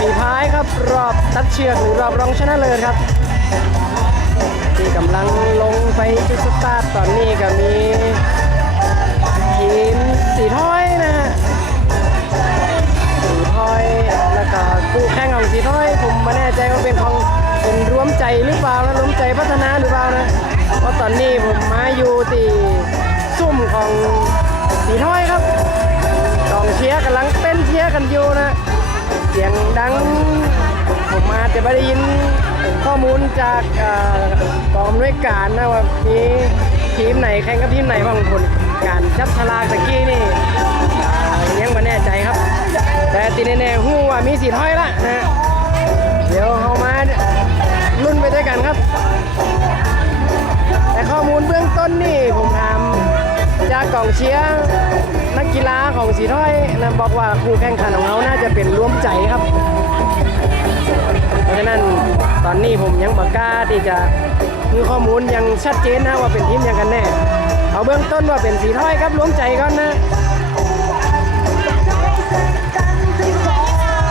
12ปีพายครับรอบตัดเชือกหรือรอบรองชนะเลิศครับ ที่กำลังลงไปจุดสตาร์ทตอนนี้ก็มีทีมสีถ้อยนะฮะสีถ้อยแล้วก็คู่แข่งของสีถ้อย ผมไม่แน่ใจว่าเป็นของเป็นรวมใจหรือเปล่านะรวมใจพัฒนาหรือเปล่านะเพราะตอนนี้ผมมาอยู่ที่ซุ่มของสีถ้อยครับกองเชียร์กำลังเต้นเชียร์กันอยู่นะ เสียงดัง ผมอาจจะไม่ได้ยินข้อมูลจากเอ่อกองอำนวยการนะว่ามีทีมไหนแข่งกับทีมไหนบ้างผลการจับฉลากตะกี้นี่ยังไม่แน่ใจครับ แต่ตีแน่ๆหู้ว่ามีสีถ้อยละนะเดี๋ยวเอามาลุ้นไปด้วยกันครับ แต่ข้อมูลเบื้องต้นนี่ผมถามจากกองเชียร์ กกีฬาของสีถ้อยนะบอกว่าคู่แข่งขันของเขาน่าจะเป็นร่วมใจครับ เพราะฉะนั้นตอนนี้ผมยังบอกกล้าที่จะมีข้อมูลยังชัดเจนนะว่าเป็นทีมยังกันแน่ เอาเบื้องต้นว่าเป็นสีถ้อยครับร่วมใจก่อนนะ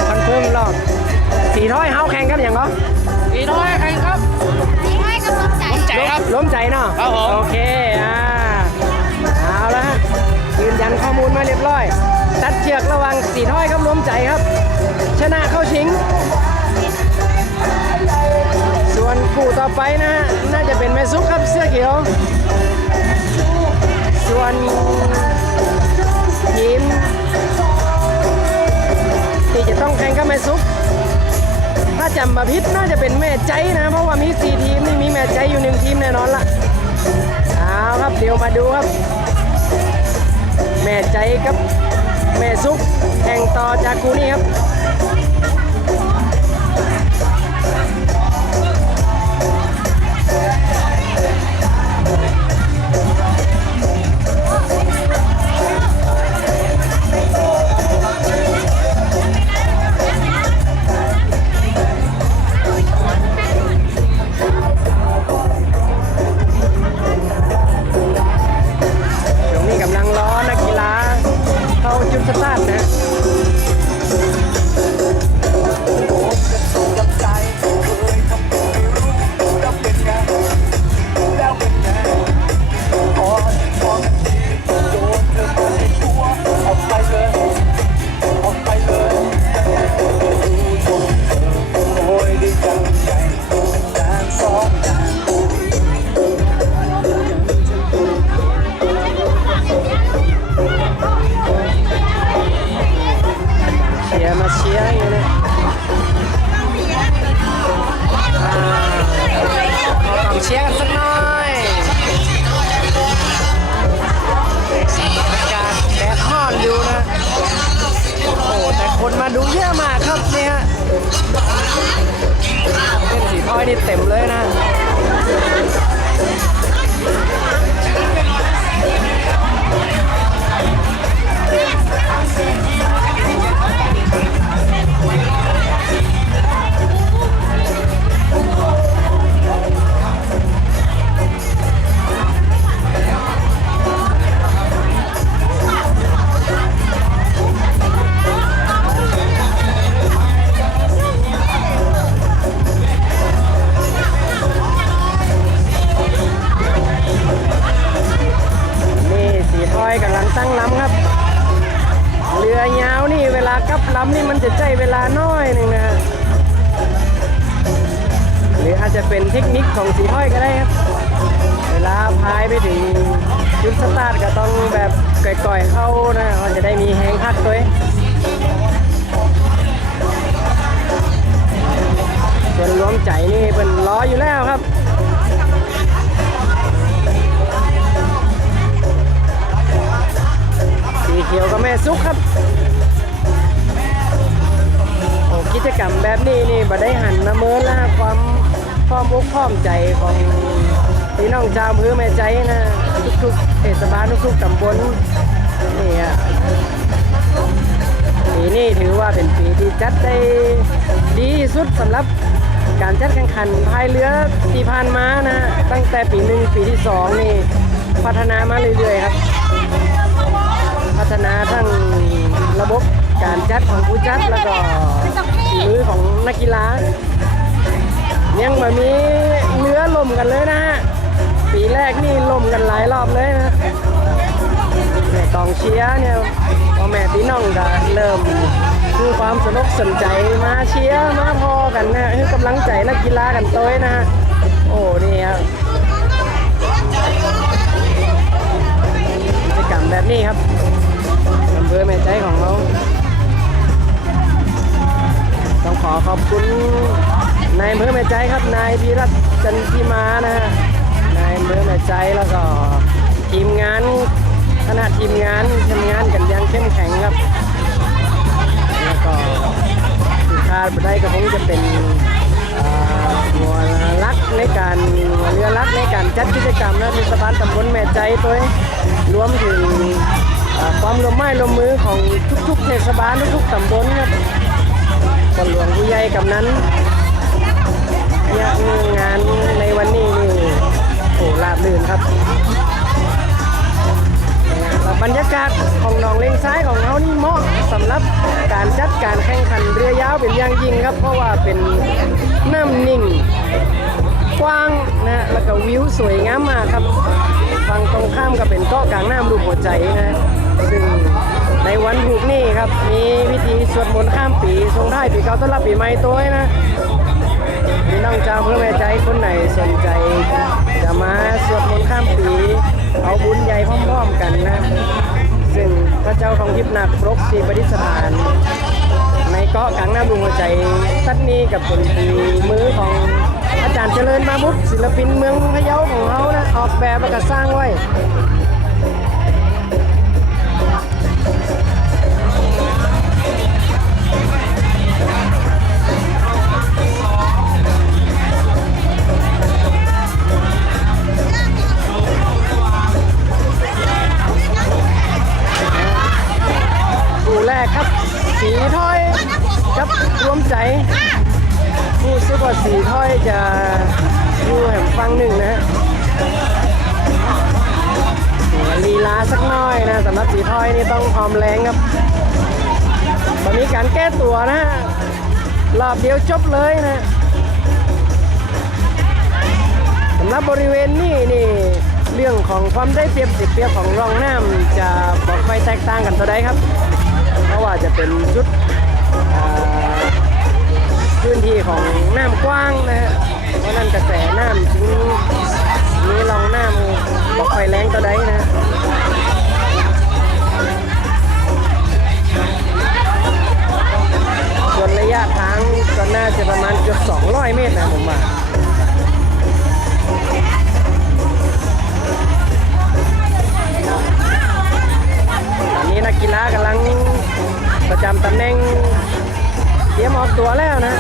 คอนเฟิร์มรอบสีถ้อยเฮาแข่งกันอย่างก็อีน้อยใครครับให้กำลังใจใจครับร่วมใจเนาะครับผมโอเค ยันข้อมูลมาเรียบร้อย ตัดเชือกระวังสีถ้อยครับร่วมใจครับ ชนะเข้าชิง ส่วนคู่ต่อไปนะฮะน่าจะเป็นแม่ซุปครับเสื้อเขียว ส่วนทีมที่จะต้องแข่งกับแม่ซุปถ้าจำมาพิษน่าจะเป็นแม่ใจนะ เพราะว่ามีสี่ทีมนี่มีแม่ใจอยู่หนึ่งทีมแน่นอนละเอาครับเดี๋ยวมาดูครับ แม่ใจครับ แม่ซุปแห่งต่อจากคูนี่ครับ นี่เต็มเลยนะ ร้อมใจของพี่น้องชาวอำเภอแม่ใจนะทุกๆเทศบาลทุกๆตำบลนี่ฮะปีนี้ถือว่าเป็นปีที่จัดได้ดีที่สุดสำหรับการจัดแข่งขันพายเรือที่ผ่านมานะตั้งแต่ปีหนึ่งปีที่สองนี่พัฒนามาเรื่อยๆครับ พัฒนาทั้งระบบการจัดของผู้จัดแล้วก็ฝีมือของนักกีฬา ยังมามีเนื้อลมกันเลยนะฮะปีแรกนี่ลมกันหลายรอบเลยนะแม่กองเชียร์เนี่ยพ่อแม่พี่น้องก็เริ่มมีความสนุกสนใจมาเชียร์มาพอกันนะให้กำลังใจนักกีฬากันตัวนะฮะโอ้นี่ครับกิจกรรมแบบนี้ครับอำเภอแม่ใจของเราต้องขอขอบคุณ นายอำเภอแม่ใจครับ นายพีรัตจันทิมานะฮะ นายอำเภอแม่ใจแล้วก็ทีมงานคณะทีมงานทำงานกันยังเข้มแข็งครับ แล้วก็ที่คาดไปได้ก็คงจะเป็นหัวลักในการเรือลักในการจัดกิจกรรมนะเทศบาตำบลแม่ใจตัวรวมถึงความร่วมไม้ร่วมมือของทุกๆเทศบาลทุกๆตำบลครับคนหลวงผู้ใหญ่กำนั้น เนี่ยงานในวันนี้นี่โอ้ราบรื่นครับแล้วบรรยากาศของหนองเลงซ้ายของเขานี่เหมาะสำหรับการจัดการแข่งขันเรือยาวเป็นอย่างยิ่งครับ เพราะว่าเป็นน้ำนิ่งกว้างนะแล้วก็วิวสวยงามมากครับฝั่งตรงข้ามก็เป็นเกาะกลางน้ำรูปหัวใจนะซึ่งในวันถูกนี่ครับ มีพิธีสวดมนต์ข้ามปีส่งท้ายปีเก่าต้อนรับปีใหม่ตัวนะ พี่น้องเจ้าเพื่อแม่ใจคนไหนสนใจ จะมาสวดมนต์ข้ามปี เอาบุญใหญ่พร้อมๆกันนะ ซึ่งพระเจ้าของทิพย์นักรกศีประดิษฐาน ในเกาะกลางน้ำดวงหัวใจสัดนี้กับผลปีมือของอาจารย์เจริญมาบุตรศิลปินเมืองพะเยาของเขานะออกแบบแล้วก็สร้างไว้ นี่ต้องพร้อมแรงครับ ตอนนี้การแก้ตัวนะฮะรอบเดียวจบเลยนะสำหรับบริเวณนี้นี่เรื่องของความได้เปรียบเสียเปรียบของรองน้ำจะบอกไปแตกต่างกันตัวใดครับ เพราะว่าจะเป็นชุดพื้นที่ของน้ำกว้างนะฮะเพราะนั้นกระแสน้ำจึงมีรองน้ำบอกไฟแรงตัวใดนะ จะประมาณเกือบ200 เมตรนะผมว่าตอนนี้นักกีฬากำลังประจำตำแหน่งเตรียมออกตัวแล้วนะ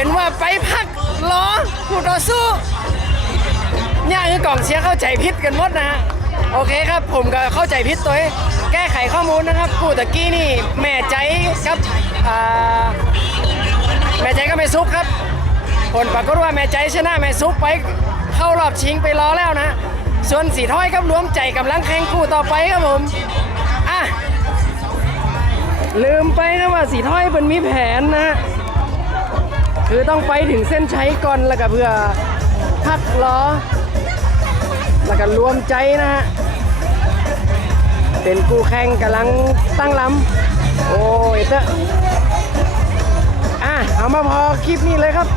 เป็นว่าไปพักรอผู้ต่อสู้เนี่ยคือกล่องเชียร์เข้าใจผิดกันหมดนะฮะโอเคครับผมก็เข้าใจผิดตัวแก้ไขข้อมูลนะครับกูตะกี้นี่แม่ใจกับแม่ใจก็แม่ซุกครับ ผลปรากฏว่าแม่ใจชนะแม่ซุกไปเข้ารอบชิงไปรอแล้วนะ ส่วนสีถ้อยครับรวมใจกำลังแข่งคู่ต่อไปครับผมอะลืมไปนะว่าสีถ้อยมันมีแผนนะ คือต้องไปถึงเส้นชัยก่อนแล้วก็เพื่อพักล้อ แล้วก็รวมใจนะฮะ เป็นกูแข่งกำลังตั้งลำโอ้ยเตอะอะเอามาพอคลิปนี้เลยครับ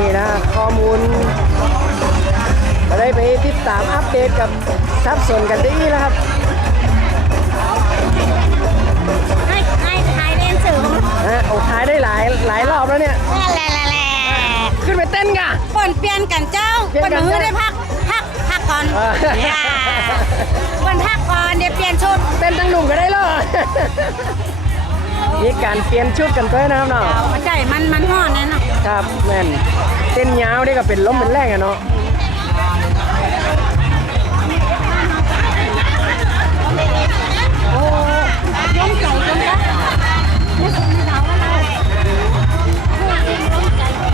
นี่นะข้อมูลก็ได้ไปติดตามอัปเดตกับทับส่วนกันได้แล้วครับให้ให้ให้เล่นสื่อนะโอ้ท้ายได้หลายหลายรอบแล้วเนี่ย แหละแหละแหละขึ้นไปเต้นกะปนเปลี่ยนกันเจ้าเปลี่ยปนนกันมือเจ้าได้พักพักพักก่อนอ่า อย่าปนพักก่อนเดี๋ยวเปลี่ยนชุดเต้นตั้งหนุ่มก็ได้เลย มีการเปลี่ยนชุดกันด้วยนะครับเนาะหัวใจมันมันห่อนแน่นอน ครับแม่นเต้นยาวนี่ก็เป็นล้มเป็นแรงอะเนาะโอ้ย้มใจจนจ้ะไม่สไม่สาวว่าเรา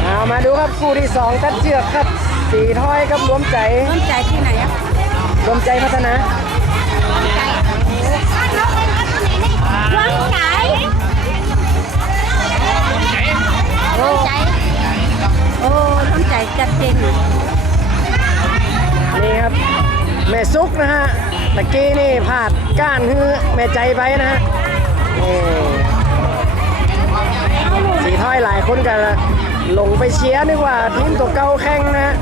เอามาดูครับคู่ที่สองตัดเชือกครับ สีถ้อยกับรวมใจย้มใจที่ไหนอะรวมใจพัฒนา ย้มใจ โอ้ย้มใจจัดเจนอยู่นี่ครับแม่ซุกนะฮะตะกี้นี่พลาดก้านคือแม่ใจไปนะฮะสีถ้อยหลายคนกันลงไปเชียร์นึกว่าทีมตัวเก่าแข่งนะ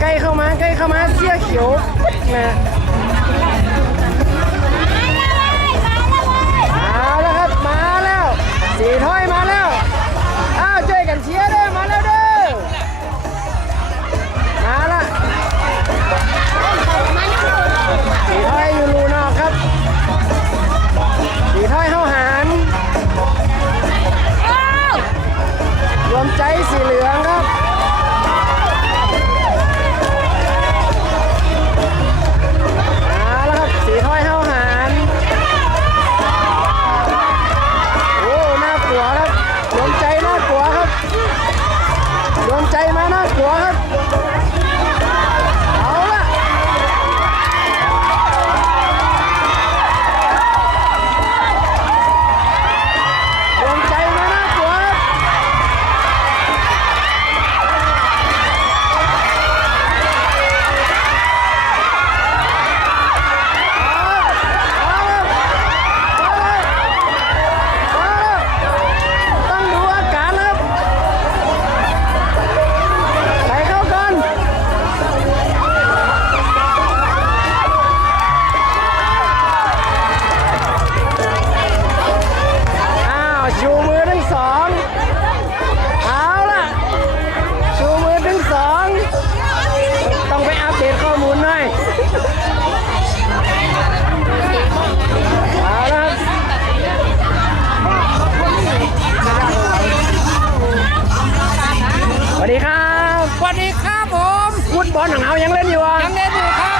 ใกล้เข้ามาใกล้เข้ามาเสื้อเขียวนะเอาแล้วครับมาแล้ว สีถ้อยมา สีถ้อยอยู่รูนอ บอลของเรายังเล่นอยู่อะยังเล่นอยู่ครับ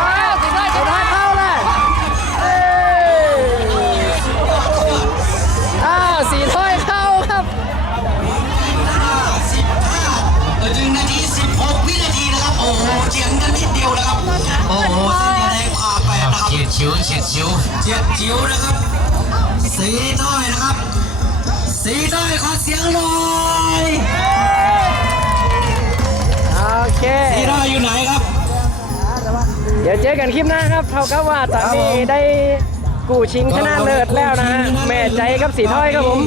อ้าวสุดท้ายสุดท้ายเข้าเลยเอ้ยอ้าวสีถ้อยเข้าครับหนึ่งนาทีสิบหกวินาทีนะครับ โอ้โหเฉียงกันนิดเดียวนะครับ โอ้โหเส้นแดงผ่าแปดนะครับเฉียดชิวเฉียดชิวเฉียดชิวนะครับ สีถ้อยนะครับ สีถ้อยขอเสียงหน่อย โอเคสีถ้อยอยู่ไหนครับ เดี๋ยวเจอกันคลิปหน้าครับ เท่ากับว่าตอนนี้ได้กูชิงชนะเลิศแล้วนะฮะ แม่ใจกับสีถ้อยครับผม